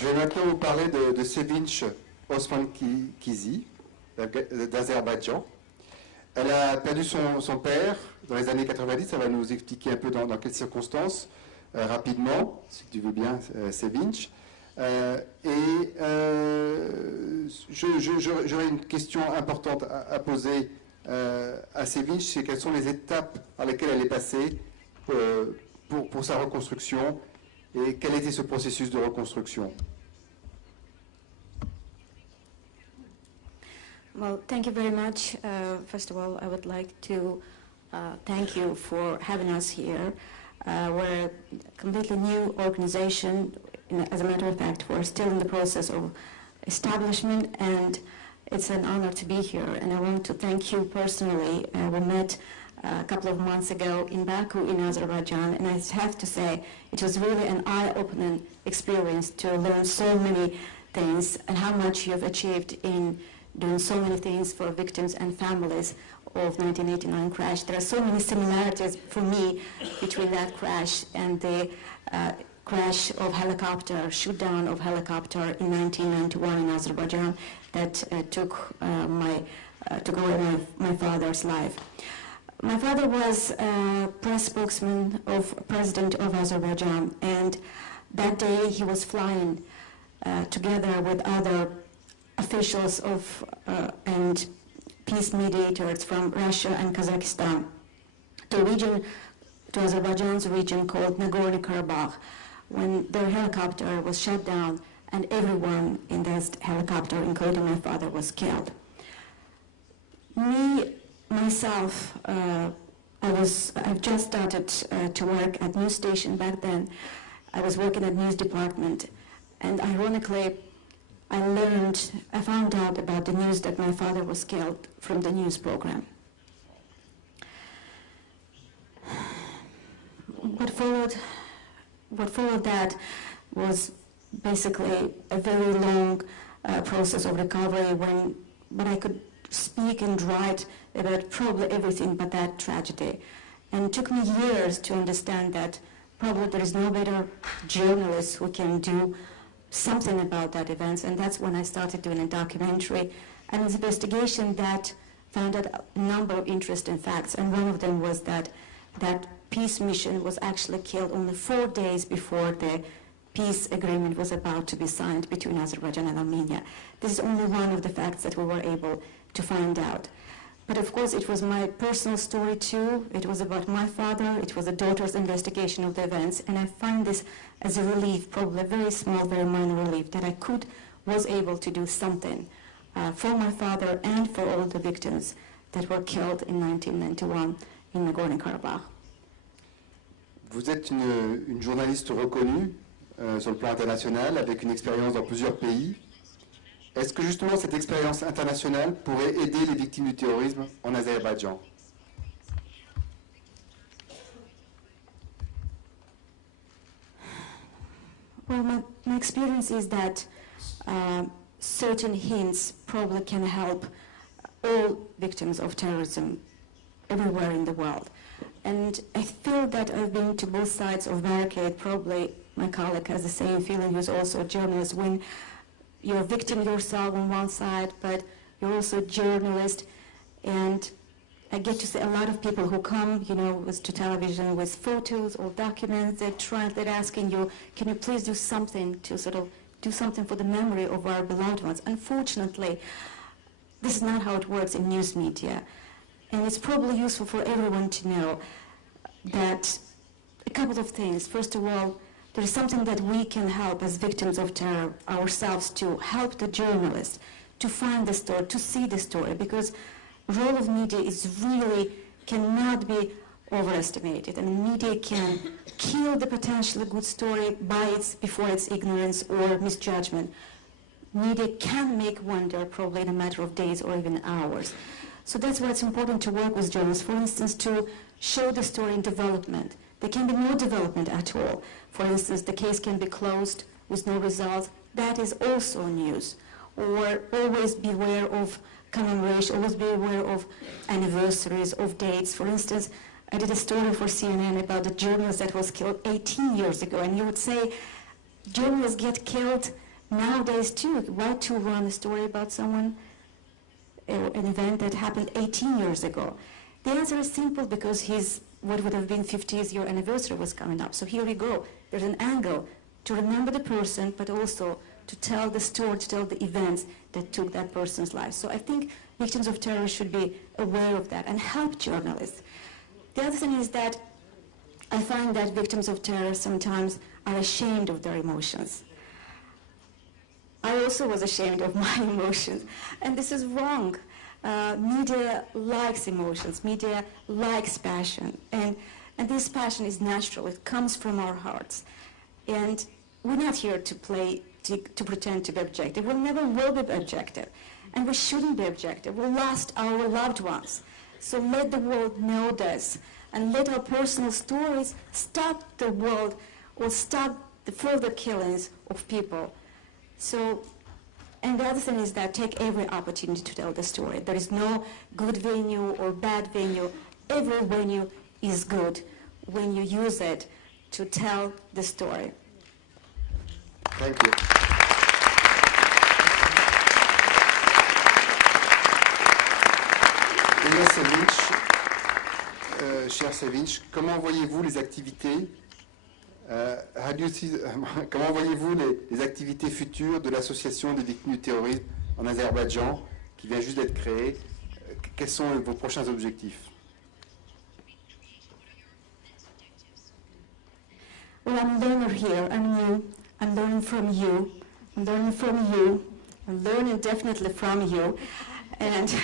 Je vais maintenant vous parler de Sevinj Osmanqizi, d'Azerbaïdjan. Elle a perdu son père dans les années 90, ça va nous expliquer un peu dans quelles circonstances, rapidement, si tu veux bien, Sevinj. J'aurais une question importante à poser à Sevinj, c'est quelles sont les étapes par lesquelles elle est passée pour sa reconstruction et quel était ce processus de reconstruction? Well, thank you very much. First of all, I would like to thank you for having us here. We're a completely new organization. As a matter of fact, we're still in the process of establishment, and it's an honor to be here. And I want to thank you personally. We met a couple of months ago in Baku in Azerbaijan, and I have to say it was really an eye-opening experience to learn so many things and how much you've achieved in doing so many things for victims and families of 1989 crash. There are so many similarities for me between that crash and the crash of helicopter, shoot down of helicopter in 1991 in Azerbaijan that took away my father's life. My father was press spokesman of President of Azerbaijan, and that day he was flying together with other officials of and peace mediators from Russia and Kazakhstan to Azerbaijan's region called Nagorno-Karabakh, when their helicopter was shot down and everyone in that helicopter, including my father, was killed. Myself, I've just started to work at news station back then. I was working at news department, and ironically, I found out about the news that my father was killed from the news program. What followed that was basically a very long process of recovery but I could speak and write about probably everything but that tragedy. And it took me years to understand that probably there is no better journalist who can do something about that event, and that's when I started doing a documentary, an investigation that found out a number of interesting facts, and one of them was that peace mission was actually killed only 4 days before the peace agreement was about to be signed between Azerbaijan and Armenia. This is only one of the facts that we were able to find out. But of course, it was my personal story too. It was about my father. It was a daughter's investigation of the events. And I find this as a relief, probably a very small, very minor relief, that I was able to do something for my father and for all the victims that were killed in 1991 in Nagorno-Karabakh. Vous êtes une journaliste reconnue sur le plan international, avec une expérience dans plusieurs pays. Est-ce que justement cette expérience internationale pourrait aider les victimes du terrorisme en Azerbaïdjan? Well, my experience is that certain hints probably can help all victims of terrorism everywhere in the world. And I feel that I've been to both sides of barricade. Probably my colleague has the same feeling, who's also a journalist, when you're a victim yourself on one side, but you're also a journalist. And I get to see a lot of people who come, to television with photos or documents. They're asking you, can you please do something to do something for the memory of our beloved ones? Unfortunately, this is not how it works in news media. And it's probably useful for everyone to know that a couple of things. First of all, there is something that we can help as victims of terror ourselves to help the journalists to find the story, to see the story, because the role of media cannot be overestimated. And media can kill the potentially good story before its ignorance or misjudgment. Media can make wonder probably in a matter of days or even hours. So that's why it's important to work with journalists, for instance, to show the story in development. There can be no development at all. For instance, the case can be closed with no result. That is also news. Or always beware of commemoration, always be aware of anniversaries, of dates. For instance, I did a story for CNN about the journalist that was killed 18 years ago, and you would say journalists get killed nowadays too, why to run a story about someone, an event that happened 18 years ago? The answer is simple, because what would have been 50th year anniversary was coming up. So here we go. There's an angle to remember the person, but also to tell the story, to tell the events that took that person's life. So I think victims of terror should be aware of that and help journalists. The other thing is that I find that victims of terror sometimes are ashamed of their emotions. I also was ashamed of my emotions, and this is wrong. Media likes emotions, media likes passion, and this passion is natural, it comes from our hearts. And we're not here to pretend to be objective. We never will be objective, and we shouldn't be objective. We lost our loved ones. So let the world know this, and let our personal stories stop the world or stop the further killings of people. So, and the other thing is that take every opportunity to tell the story. There is no good venue or bad venue. Every venue is good when you use it to tell the story. Thank you. Cher Sevinj, comment voyez-vous les activités comment voyez-vous les activités futures de l'association des victimes du terrorisme en Azerbaïdjan, qui vient juste d'être créée? Quels sont vos prochains objectifs? Well, I'm a learner here. I'm new. I'm learning from you. I'm learning from you. I'm learning definitely from you. And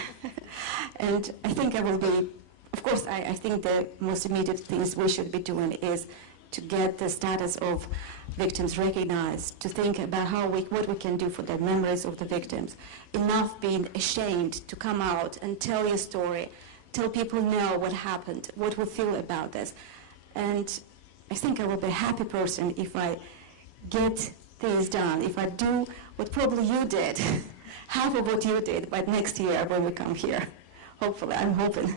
I think I will be, of course, I think the most immediate things we should be doing is to get the status of victims recognized, to think about what we can do for the memories of the victims. Enough being ashamed to come out and tell your story, tell people know what happened, what we feel about this. And I think I will be a happy person if I get things done, if I do what probably you did, half of what you did, but next year when we come here. Hopefully, I'm hoping.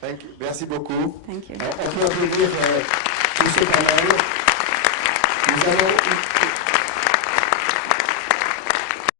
Thank you. Merci beaucoup. Thank you. On peut applaudir tout ce panel. Nous allons